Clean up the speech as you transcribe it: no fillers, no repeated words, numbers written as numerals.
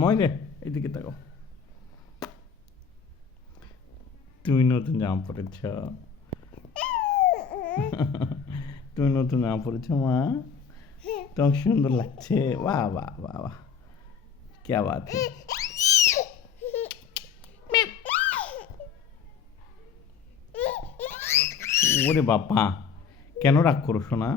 ময়রে এদিকে তাকাও। তুমি নতুন জামা পড়েছ? তুমি নতুন জামা পড়েছ মা? তোমাকে সুন্দর লাগছে। বাহ বাহ বাহ বাহ, क्या बात है। ওরে বাবা, কেন রাগ করো সোনা?